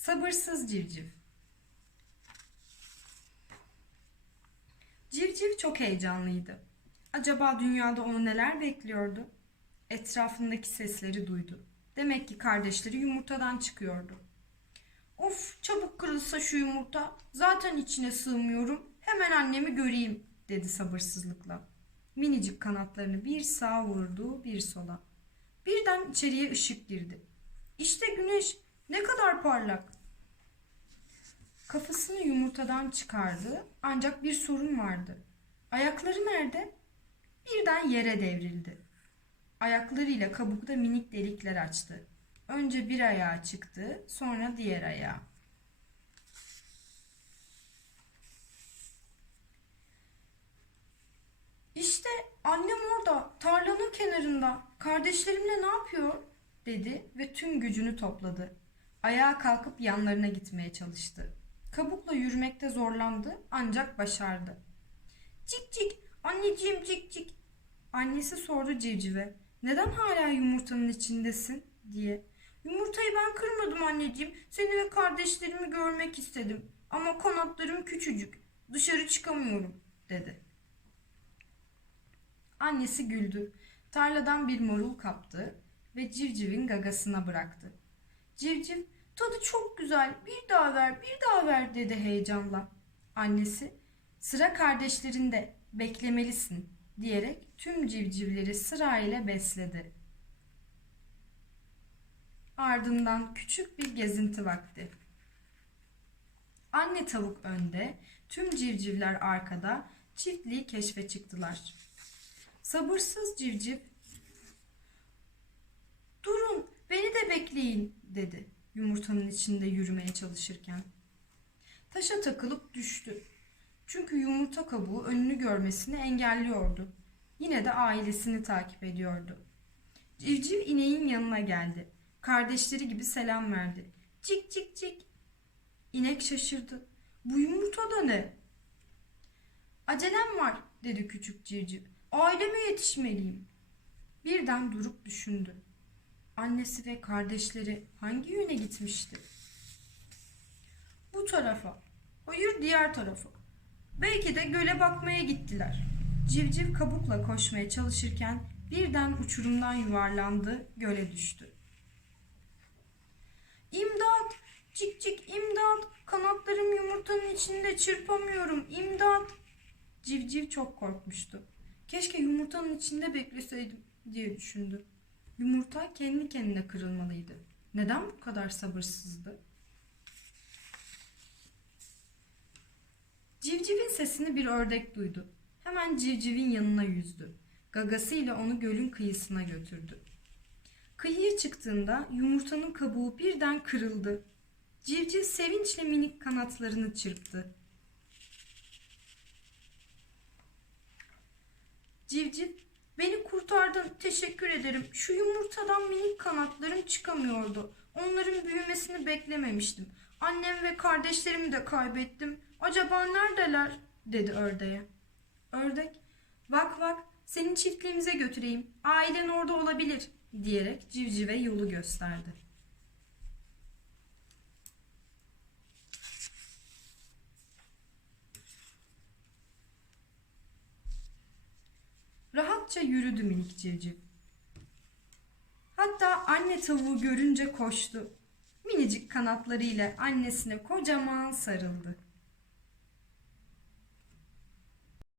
Sabırsız civciv. Civciv çok heyecanlıydı. Acaba dünyada onu neler bekliyordu? Etrafındaki sesleri duydu. Demek ki kardeşleri yumurtadan çıkıyordu. Of çabuk kırılsa şu yumurta. Zaten içine sığmıyorum. Hemen annemi göreyim dedi sabırsızlıkla. Minicik kanatlarını bir sağa vurdu bir sola. Birden içeriye ışık girdi. İşte güneş ne kadar parlak. Kafasını yumurtadan çıkardı ancak bir sorun vardı. Ayakları nerede? Birden yere devrildi. Ayaklarıyla kabukta minik delikler açtı. Önce bir ayağa çıktı, sonra diğer ayağa. İşte annem orada, tarlanın kenarında. Kardeşlerimle ne yapıyor? dedi ve tüm gücünü topladı. Ayağa kalkıp yanlarına gitmeye çalıştı. Kabukla yürümekte zorlandı ancak başardı. Cik cik, anneciğim cik cik. Annesi sordu civcive. Neden hala yumurtanın içindesin diye. Yumurtayı ben kırmadım anneciğim. Seni ve kardeşlerimi görmek istedim. Ama kanatlarım küçücük. Dışarı çıkamıyorum dedi. Annesi güldü. Tarladan bir morul kaptı ve civcivin gagasına bıraktı. Civciv, tadı çok güzel, bir daha ver, bir daha ver dedi heyecanla. Annesi, sıra kardeşlerinde, beklemelisin diyerek tüm civcivleri sırayla besledi. Ardından küçük bir gezinti vakti. Anne tavuk önde, tüm civcivler arkada çiftliği keşfe çıktılar. Sabırsız civciv Durun, beni de bekleyin dedi yumurtanın içinde yürümeye çalışırken. Taşa takılıp düştü. Çünkü yumurta kabuğu önünü görmesini engelliyordu. Yine de ailesini takip ediyordu. Civciv ineğin yanına geldi. Kardeşleri gibi selam verdi. Cik cik cik. İnek şaşırdı. Bu yumurta da ne? Acelem var dedi küçük civciv. Aileme yetişmeliyim. Birden durup düşündü. Annesi ve kardeşleri hangi yöne gitmişti? Bu tarafa. Hayır diğer tarafa. Belki de göle bakmaya gittiler. Civciv kabukla koşmaya çalışırken birden uçurumdan yuvarlandı, göle düştü. İmdat! Cik cik imdat! Kanatlarım yumurtanın içinde çırpamıyorum. İmdat! Civciv çok korkmuştu. Keşke yumurtanın içinde bekleseydim diye düşündü. Yumurta kendi kendine kırılmalıydı. Neden bu kadar sabırsızdı? Civcivin sesini bir ördek duydu. Hemen civcivin yanına yüzdü. Gagasıyla onu gölün kıyısına götürdü. Kıyıya çıktığında yumurtanın kabuğu birden kırıldı. Civciv sevinçle minik kanatlarını çırptı. Civciv, beni kurtardın, teşekkür ederim. Şu yumurtadan minik kanatlarım çıkamıyordu. Onların büyümesini beklememiştim. Annem ve kardeşlerimi de kaybettim. Acaba neredeler? dedi ördeğe. Ördek, bak bak seni çiftliğimize götüreyim. Ailen orada olabilir diyerek civcive yolu gösterdi. Rahatça yürüdü minik civciv. Hatta anne tavuğu görünce koştu. Minicik kanatlarıyla annesine kocaman sarıldı.